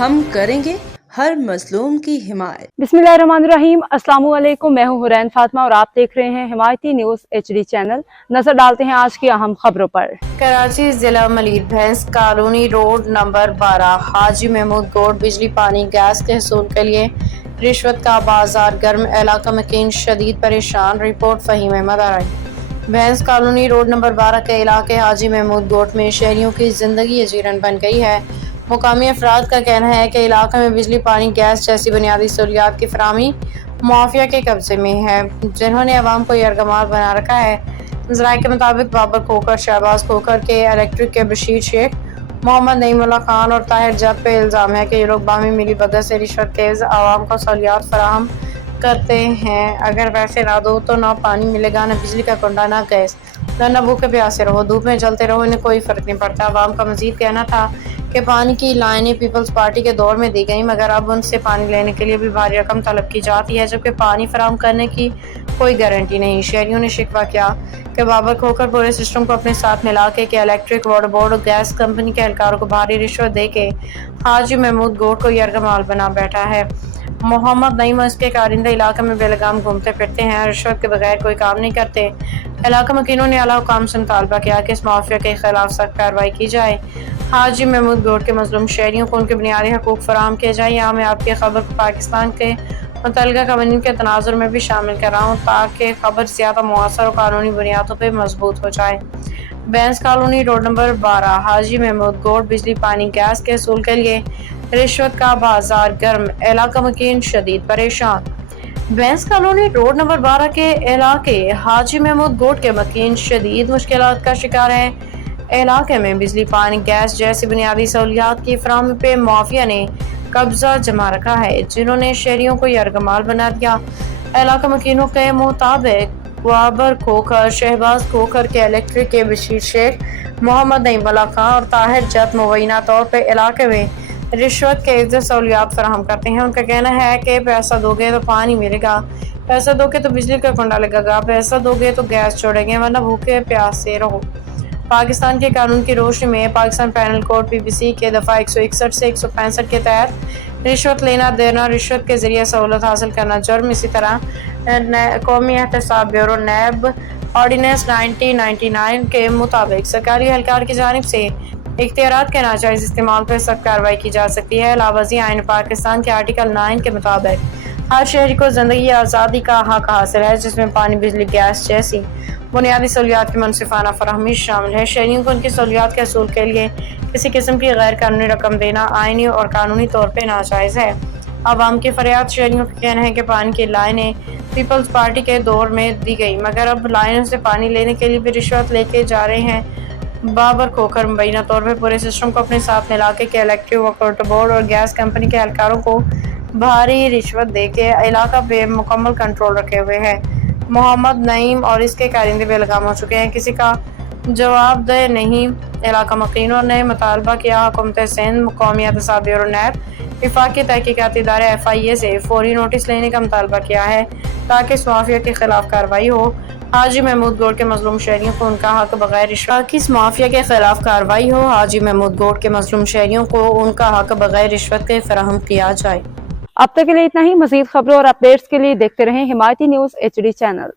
ہم کریں گے ہر مظلوم کی حمایت۔ बिस्मिल्लाहिर्रहमानिर्रहीम। अस्सलाम वालेकुम। मैं हूं हुरैन फातिमा और आप देख रहे हैं हिमायती न्यूज HD चैनल। नजर डालते हैं आज की अहम खबरों पर। कराची जिला मलिर भैंस कॉलोनी रोड नंबर 12 हाजी महमूद गोड बिजली पानी गैस के हसूल के लिए रिश्वत का बाजार गर्म, इलाका मकीन शदीद परेशान। रिपोर्ट फहीम अहमद आरई। भैंस कॉलोनी रोड नंबर 12 के इलाके हाजी महमूद गोड में शहरियों की जिंदगी अजीरन बन गई है। मुकामी अफराद का कहना है कि इलाके में बिजली पानी गैस जैसी बुनियादी सहूलियात की फराहमी माफिया के कब्जे में है, जिन्होंने अवाम को यरगमाल बना रखा है। ज़राए के मुताबिक बाबर खोखर, शहबाज खोखर के इलेक्ट्रिक के बशीर शेख, मोहम्मद नईमुल्लाह खान और ताहिर जत पे इल्ज़ाम है कि ये लोग बामी मिली भगत से रिश्वत तेज आवाम को सहूलियात फराहम करते हैं। अगर पैसे ना दो तो ना पानी मिलेगा, ना बिजली का कुंडा, ना गैस, ना भूखे प्यासे रहो, धूप में जलते रहो, इन्हें कोई फर्क नहीं पड़ता। आवाम का मजीद कहना था कि पानी की लाइनें पीपल्स पार्टी के दौर में दी गई, मगर अब उनसे पानी लेने के लिए भी भारी रकम तलब की जाती है, जबकि पानी फराहम करने की कोई गारंटी नहीं। शहरियों ने शिकवा किया कि बाबर खोखर पूरे सिस्टम को अपने साथ मिला के इलेक्ट्रिक, वाटर बोर्ड और गैस कंपनी के एहलकारों को भारी रिश्वत दे के हाजी महमूद गोड को यरगमाल बना बैठा है। मोहम्मद नईम इसके कारिंदे इलाके में बेलगाम घूमते फिरते हैं, रिश्वत के बगैर कोई काम नहीं करते। इलाका मकीनों ने आला हुकाम से मुतालबा किया कि इस माफिया के खिलाफ सख्त कार्रवाई की जाए। हाजी महमूद गोड के मजलूम शहरियों को उनके बुनियादी हकूक फराहम किए जाए। यहाँ मैं आपकी खबर को पाकिस्तान के मुतल्लिका कवानीन के तनाजुर में भी शामिल कर रहा हूँ, ताकि खबर ज़्यादा मुअस्सर और कानूनी बुनियादों पर मजबूत हो जाए। भैंस कॉलोनी रोड नंबर 12 हाजी महमूद गोड बिजली पानी गैस के हसूल के लिए रिश्वत का बाजार गर्म, इलाका मकीन शदीद परेशान। भैंस कॉलोनी रोड नंबर 12 के इलाके हाजी महमूद गोड के मकीन शदीद मुश्किलात का शिकार हैं। इलाके में बिजली पानी गैस जैसी बुनियादी सहूलियात की फराहमी पे माफिया ने कब्जा जमा रखा है, जिन्होंने शहरियों को यरगमाल बना दिया। इलाका मकीनों के मुताबिक बाबर खोखर, शहबाज खोखर के इलेक्ट्रिक के बशीर शेख, मोहम्मद नईमुल्लाह खान और ताहिर जत मुबैना तौर पर इलाके में रिश्वत के इज्जत सहूलियात फराहम करते हैं। उनका कहना है कि पैसा दोगे तो पानी मिलेगा, पैसा दोगे तो बिजली का कुंडा लगेगा, पैसा दोगे तो गैस छोड़ेंगे, वरना भूखे प्यासे रहो। पाकिस्तान के कानून की रोशनी में पाकिस्तान पैनल कोड PPC के दफ़ा 161 से 165 के तहत रिश्वत लेना देना, रिश्वत के जरिए सहूलत हासिल करना जुर्म। इसी तरह कौमी एहतसाब ब्यूरो नैब ऑर्डिनेंस 1999 के मुताबिक सरकारी एहलकार की जानिब से इख्तियारात के नाजायज़ इस्तेमाल पर सख्त कार्रवाई की जा सकती है। अलावज़ी आइन पाकिस्तान के आर्टिकल 9 के मुताबिक हर शहरी को ज़िंदगी आज़ादी का हक हासिल है, जिसमें पानी, बिजली, गैस जैसी बुनियादी सहूलियात की मुनसिफाना फराहमी शामिल है। शहरियों को उनकी सहूलियात के हसूल के लिए किसी किस्म की गैर कानूनी रकम देना आइनी और कानूनी तौर पर नाजायज़ है। आवाम की फरियाद। शहरियों का कहना है कि पानी की लाइनें पीपल्स पार्टी के दौर में दी गई, मगर अब लाइनों से पानी लेने के लिए भी रिश्वत लेके जा रहे हैं। बाबर खोखर मुबैना तौर पर पूरे सिस्टम को अपने साथ मिला के इलेक्ट्रिक, वाटर बोर्ड और गैस कंपनी के एहलकारों को भारी रिश्वत दे के इलाका पे मुकम्मल कंट्रोल रखे हुए हैं। मोहम्मद नईम और इसके कारिंदे बेलगाम हो चुके हैं, किसी का जवाबदेह नहीं। इलाका मकीनों ने मुतालबा किया हुकूमत सिंध, कौमी एहतसाब ब्यूरो नैब, वफाकी तहकीकाती इदारे FIA से फौरी नोटिस लेने का मुतालबा किया है, ताकि इस माफिया के खिलाफ कार्रवाई हो। हाजी महमूद गोड के मजलूम शहरियों को उनका हक बगैर रिश्वत, इस माफिया के खिलाफ कार्रवाई हो। हाजी महमूद गोड के मजलूम शहरियों को उनका हक बगैर रिश्वत के फराहम किया जाए। अब तक के लिए इतना ही। मजीद खबरों और अपडेट्स के लिए देखते रहें हिमायती न्यूज HD चैनल।